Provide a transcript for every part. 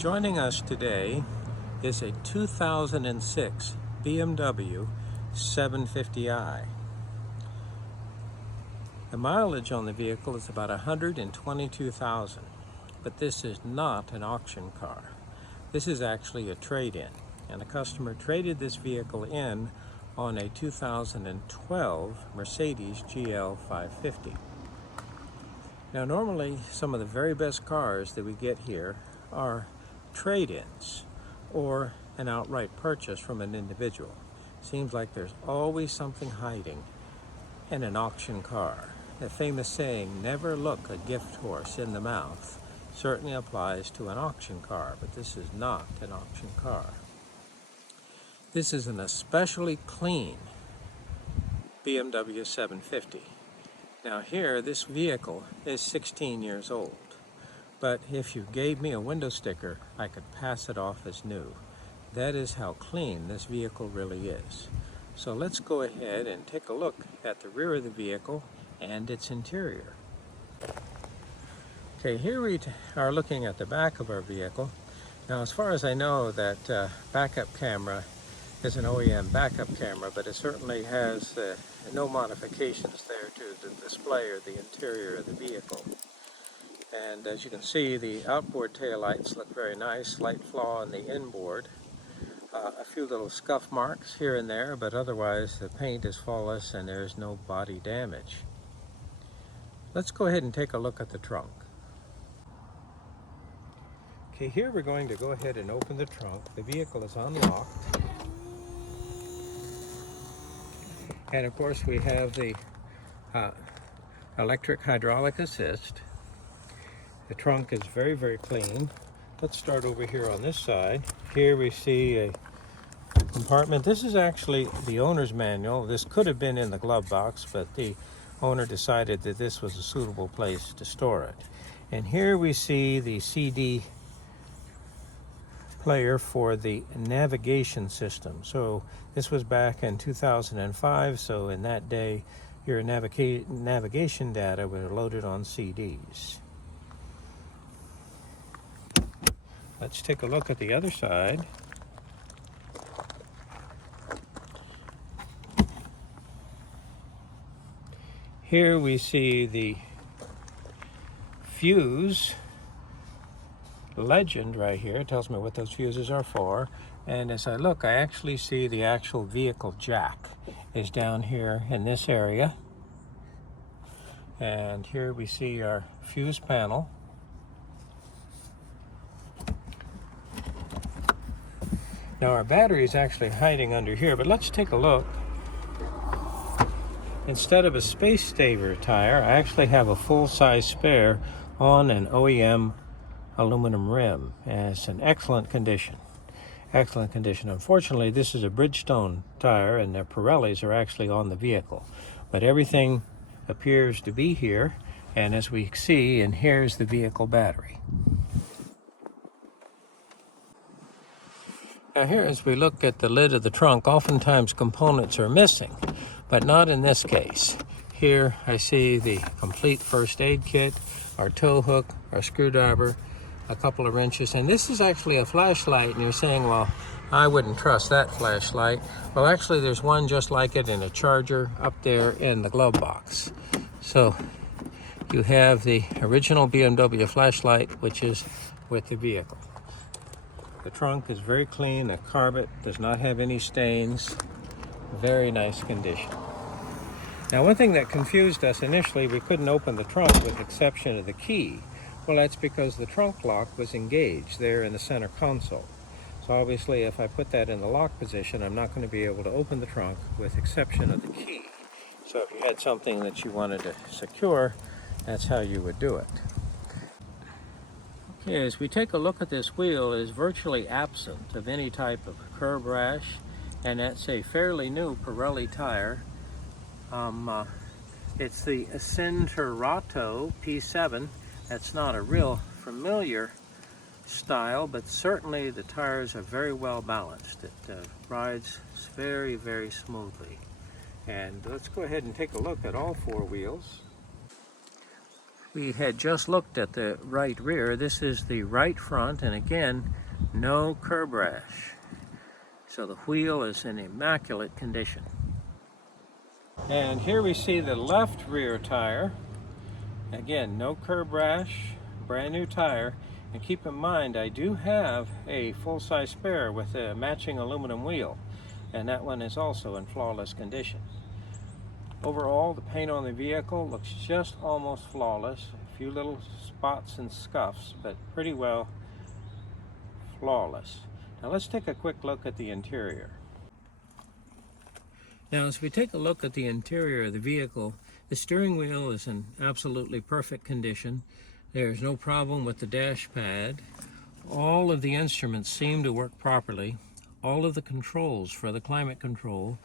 Joining us today is a 2006 BMW 750i. The mileage on the vehicle is about 122,000, but this is not an auction car. This is actually a trade-in, and the customer traded this vehicle in on a 2012 Mercedes GL 550. Now normally some of the very best cars that we get here are trade-ins or an outright purchase from an individual. Seems like there's always something hiding in an auction car. The famous saying, never look a gift horse in the mouth, certainly applies to an auction car, but this is not an auction car. This is an especially clean BMW 750. Now here, this vehicle is 16 years old. But if you gave me a window sticker, I could pass it off as new. That is how clean this vehicle really is. So let's go ahead and take a look at the rear of the vehicle and its interior. Okay, here we are looking at the back of our vehicle. Now, as far as I know, that backup camera is an OEM backup camera, but it certainly has no modifications there to the display or the interior of the vehicle. And as you can see, the outboard taillights look very nice, slight flaw in the inboard. A few little scuff marks here and there, but otherwise the paint is flawless and there's no body damage. Let's go ahead and take a look at the trunk. Okay, here we're going to go ahead and open the trunk. The vehicle is unlocked. And of course we have the electric hydraulic assist. The trunk is very, very clean. Let's start over here on this side. Here we see a compartment. This is actually the owner's manual. This could have been in the glove box, but the owner decided that this was a suitable place to store it. And here we see the CD player for the navigation system. So this was back in 2005, so in that day your navigation data was loaded on CDs. Let's take a look at the other side. Here we see the fuse legend right here. It tells me what those fuses are for. And as I look, I actually see the actual vehicle jack is down here in this area. And here we see our fuse panel. Now our battery is actually hiding under here, but let's take a look. Instead of a space saver tire, I actually have a full-size spare on an OEM aluminum rim, and it's in excellent condition. Excellent condition. Unfortunately, this is a Bridgestone tire, and their Pirellis are actually on the vehicle. But everything appears to be here, and as we see, and here's the vehicle battery. Now here, as we look at the lid of the trunk, oftentimes components are missing, but not in this case. Here I see the complete first aid kit, our tow hook, our screwdriver, a couple of wrenches, and this is actually a flashlight, and you're saying, well, I wouldn't trust that flashlight. Well, actually there's one just like it in a charger up there in the glove box. So you have the original BMW flashlight, which is with the vehicle. The trunk is very clean. The carpet does not have any stains. Very nice condition. Now, one thing that confused us initially, we couldn't open the trunk with the exception of the key. Well, that's because the trunk lock was engaged there in the center console. So obviously, if I put that in the lock position, I'm not going to be able to open the trunk with exception of the key. So if you had something that you wanted to secure, that's how you would do it. Okay, as we take a look at this wheel, it is virtually absent of any type of curb rash, and that's a fairly new Pirelli tire. It's the Cinturato P7. That's not a real familiar style, but certainly the tires are very well balanced. It rides very, very smoothly. And let's go ahead and take a look at all four wheels. We had just looked at the right rear. This is the right front, and again, no curb rash. So the wheel is in immaculate condition. And here we see the left rear tire. Again, no curb rash, brand new tire. And keep in mind, I do have a full-size spare with a matching aluminum wheel, and that one is also in flawless condition. Overall, the paint on the vehicle looks just almost flawless. A few little spots and scuffs, but pretty well flawless. Now let's take a quick look at the interior. Now as we take a look at the interior of the vehicle, the steering wheel is in absolutely perfect condition. There's no problem with the dash pad. All of the instruments seem to work properly. All of the controls for the climate control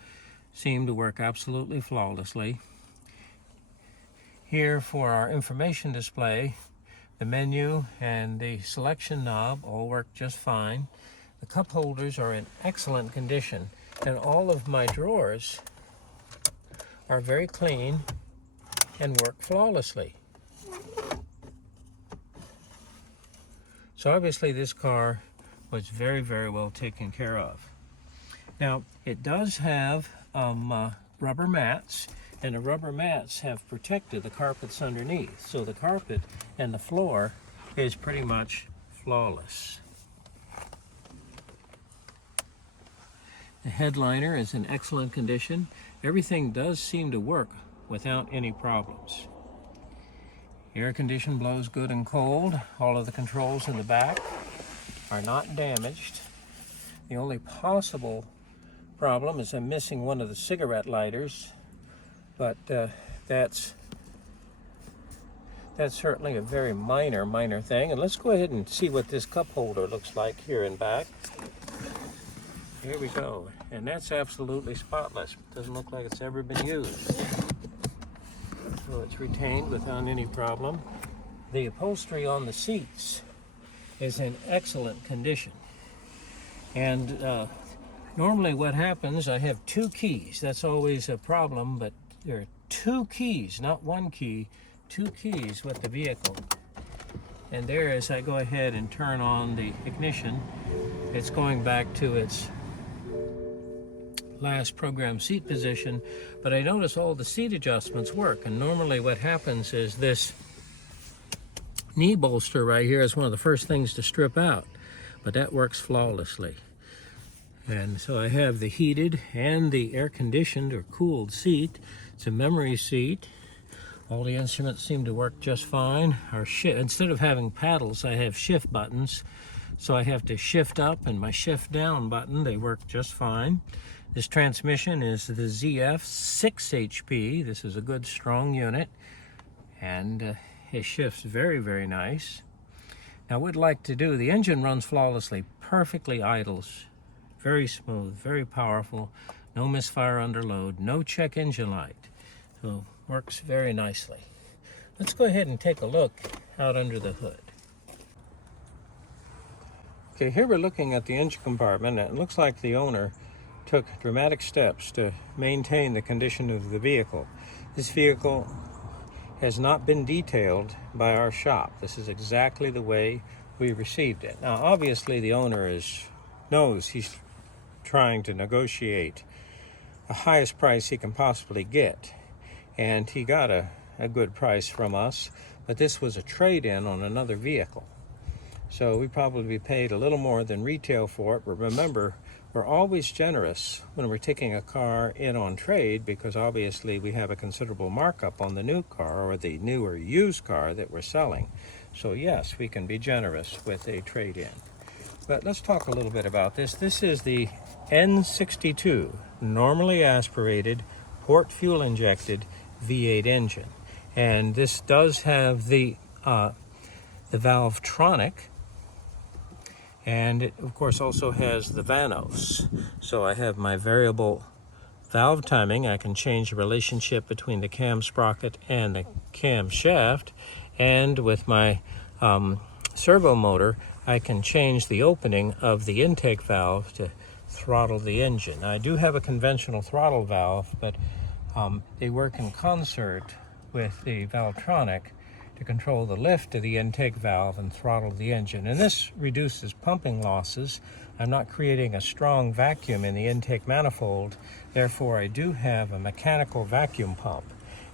seem to work absolutely flawlessly. Here for our information display, the menu and the selection knob all work just fine. The cup holders are in excellent condition, and all of my drawers are very clean and work flawlessly. So obviously this car was very, very well taken care of. Now it does have rubber mats, and the rubber mats have protected the carpets underneath. So the carpet and the floor is pretty much flawless. The headliner is in excellent condition. Everything does seem to work without any problems. Air condition blows good and cold. All of the controls in the back are not damaged. The only possible problem is I'm missing one of the cigarette lighters, but that's certainly a very minor thing. And let's go ahead and see what this cup holder looks like here in back. Here we go, and that's absolutely spotless. Doesn't look like it's ever been used. So it's retained without any problem. The upholstery on the seats is in excellent condition. And normally what happens, I have two keys. That's always a problem, but there are two keys, not one key, two keys with the vehicle. And there, as I go ahead and turn on the ignition, it's going back to its last program seat position, but I notice all the seat adjustments work. And normally what happens is this knee bolster right here is one of the first things to strip out, but that works flawlessly. And so I have the heated and the air conditioned or cooled seat. It's a memory seat. All the instruments seem to work just fine. Instead of having paddles, I have shift buttons, so I have to shift up and my shift down button. They work just fine. This transmission is the ZF 6 HP. This is a good strong unit, and it shifts very, very nice. Now what I'd like to do, the engine runs flawlessly, perfectly idles, very smooth, very powerful, no misfire under load, no check engine light, so works very nicely. Let's go ahead and take a look out under the hood. Okay, here we're looking at the engine compartment, and it looks like the owner took dramatic steps to maintain the condition of the vehicle. This vehicle has not been detailed by our shop. This is exactly the way we received it. Now obviously the owner knows he's trying to negotiate the highest price he can possibly get, and he got a good price from us, but this was a trade-in on another vehicle, so we probably paid a little more than retail for it. But remember, we're always generous when we're taking a car in on trade, because obviously we have a considerable markup on the new car or the new or used car that we're selling. So yes, we can be generous with a trade-in. But let's talk a little bit about this. This is the N62, normally aspirated, port fuel injected V8 engine. And this does have the Valvetronic, and it of course also has the Vanos. So I have my variable valve timing. I can change the relationship between the cam sprocket and the cam shaft, and with my servo motor I can change the opening of the intake valve to throttle the engine. I do have a conventional throttle valve, but they work in concert with the Valvetronic, to control the lift of the intake valve and throttle the engine. And this reduces pumping losses. I'm not creating a strong vacuum in the intake manifold, therefore I do have a mechanical vacuum pump.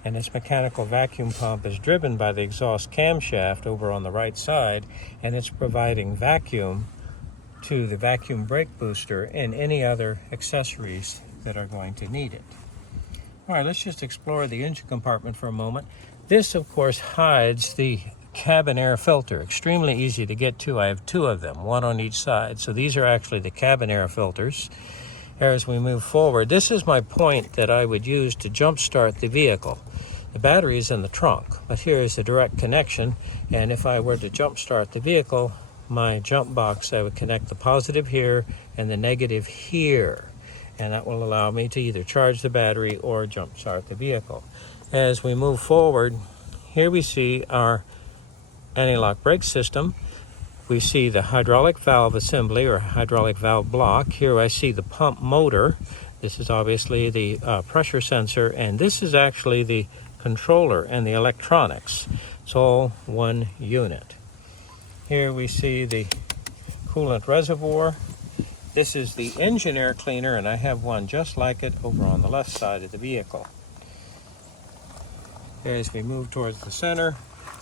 And this mechanical vacuum pump is driven by the exhaust camshaft over on the right side, and it's providing vacuum to the vacuum brake booster and any other accessories that are going to need it. All right, let's just explore the engine compartment for a moment. This, of course, hides the cabin air filter. Extremely easy to get to. I have two of them, one on each side. So these are actually the cabin air filters. As we move forward, this is my point that I would use to jump start the vehicle. The battery is in the trunk, but here is the direct connection. And if I were to jump start the vehicle, my jump box, I would connect the positive here and the negative here. And that will allow me to either charge the battery or jump start the vehicle. As we move forward, here we see our anti-lock brake system. We see the hydraulic valve assembly or hydraulic valve block. Here I see the pump motor. This is obviously the pressure sensor, and this is actually the controller and the electronics. It's all one unit. Here we see the coolant reservoir. This is the engine air cleaner, and I have one just like it over on the left side of the vehicle. As we move towards the center,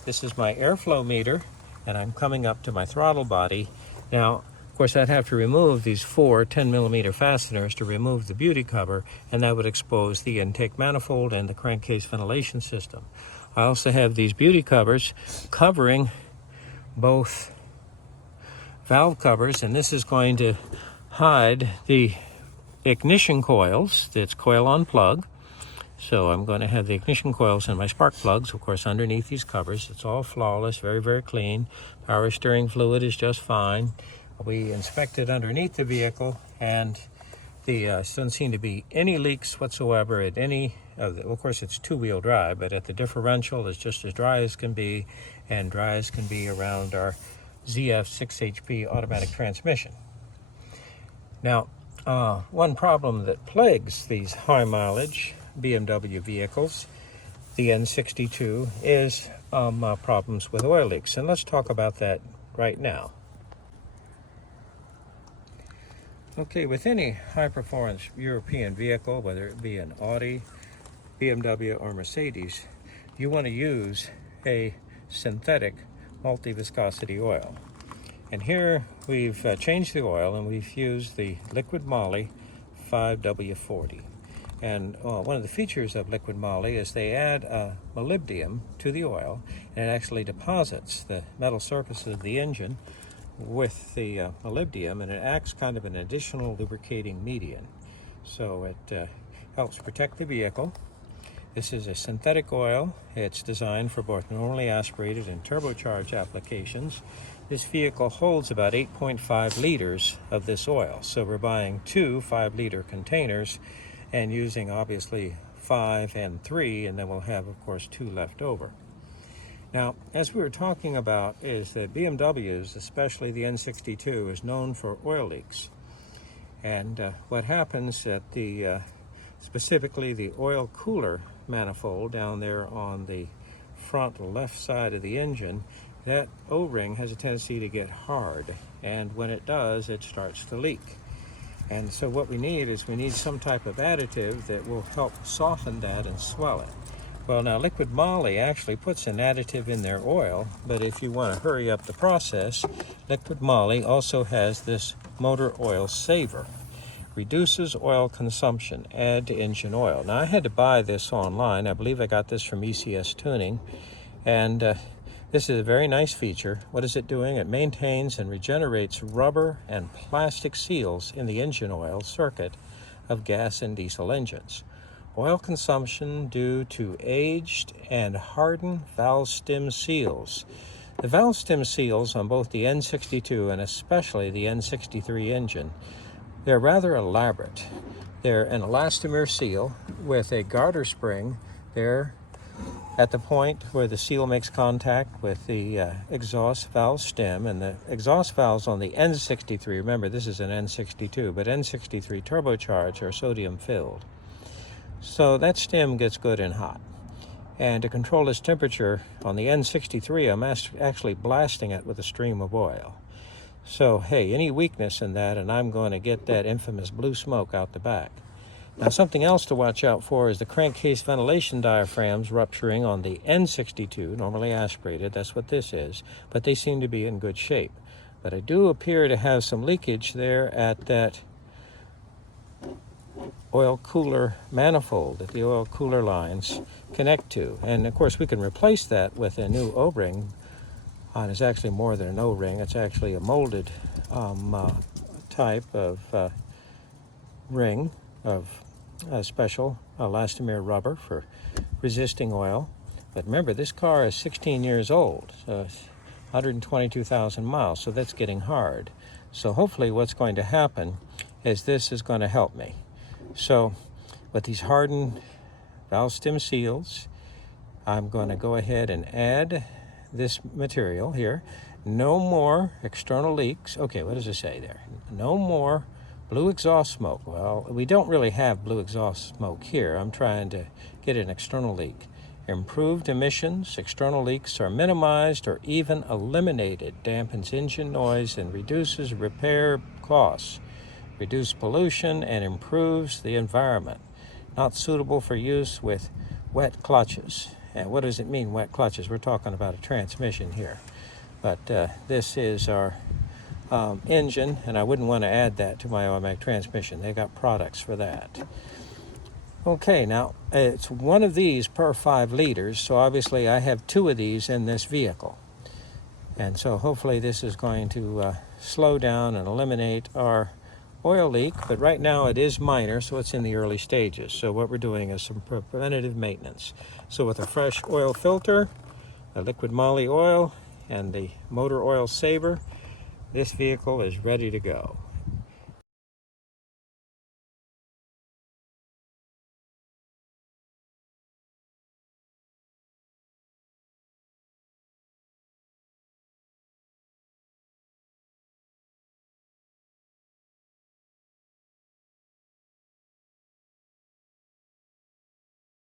this is my airflow meter, and I'm coming up to my throttle body. Now, of course, I'd have to remove these four 10mm fasteners to remove the beauty cover, and that would expose the intake manifold and the crankcase ventilation system. I also have these beauty covers covering both valve covers, and this is going to hide the ignition coils. That's coil on plug. So I'm going to have the ignition coils and my spark plugs, of course, underneath these covers. It's all flawless, very, very clean. Power steering fluid is just fine. We inspected underneath the vehicle, and the doesn't seem to be any leaks whatsoever at any of the, of course, it's two-wheel drive, but at the differential, it's just as dry as can be, and dry as can be around our ZF 6HP automatic transmission. Now, one problem that plagues these high mileage BMW vehicles, the N62, is problems with oil leaks. And let's talk about that right now. Okay, with any high-performance European vehicle, whether it be an Audi, BMW, or Mercedes, you want to use a synthetic multi-viscosity oil. And here we've changed the oil, and we've used the Liquid Moly 5W40. And one of the features of Liquid Moly is they add molybdenum to the oil, and it actually deposits the metal surface of the engine with the molybdenum, and it acts kind of an additional lubricating medium. So it helps protect the vehicle. This is a synthetic oil. It's designed for both normally aspirated and turbocharged applications. This vehicle holds about 8.5 liters of this oil. So we're buying two 5-liter containers and using obviously 5 and 3, and then we'll have, of course, 2 left over. Now, as we were talking about, is that BMWs, especially the N62, is known for oil leaks. And what happens at the, specifically the oil cooler manifold down there on the front left side of the engine, that O-ring has a tendency to get hard. And when it does, it starts to leak. And so what we need is we need some type of additive that will help soften that and swell it. Well, now Liquid Moly actually puts an additive in their oil, but if you want to hurry up the process, Liquid Moly also has this motor oil saver. Reduces oil consumption, add to engine oil. Now I had to buy this online. I believe I got this from ECS Tuning, and this is a very nice feature. What is it doing? It maintains and regenerates rubber and plastic seals in the engine oil circuit of gas and diesel engines. Oil consumption due to aged and hardened valve stem seals. The valve stem seals on both the N62 and especially the N63 engine, they're rather elaborate. They're an elastomer seal with a garter spring there at the point where the seal makes contact with the exhaust valve stem, and the exhaust valves on the N63, remember this is an N62, but N63 turbocharged are sodium filled. So that stem gets good and hot. And to control its temperature, on the N63, I'm actually blasting it with a stream of oil. So, hey, any weakness in that, and I'm going to get that infamous blue smoke out the back. Now, something else to watch out for is the crankcase ventilation diaphragms rupturing on the N62, normally aspirated, that's what this is, but they seem to be in good shape. But I do appear to have some leakage there at that oil cooler manifold that the oil cooler lines connect to. And of course, we can replace that with a new O-ring. And it's actually more than an O-ring, it's actually a molded type of ring of special elastomer rubber for resisting oil. But remember, this car is 16 years old, so it's 122,000 miles, so that's getting hard. So hopefully what's going to happen is this is going to help me. So with these hardened valve stem seals, I'm going to go ahead and add this material here. No more external leaks. Okay, what does it say there? No more blue exhaust smoke. Well, we don't really have blue exhaust smoke here. I'm trying to get an external leak. Improved emissions, external leaks are minimized or even eliminated, dampens engine noise and reduces repair costs, reduce pollution and improves the environment. Not suitable for use with wet clutches. And what does it mean, wet clutches? We're talking about a transmission here. But this is our engine, and I wouldn't want to add that to my automatic transmission. They got products for that. Okay, now it's one of these per 5 liters, so obviously I have 2 of these in this vehicle. And so hopefully this is going to slow down and eliminate our oil leak, but right now it is minor, so it's in the early stages. So what we're doing is some preventative maintenance. So with a fresh oil filter, a liquid moly oil, and the motor oil saver, this vehicle is ready to go.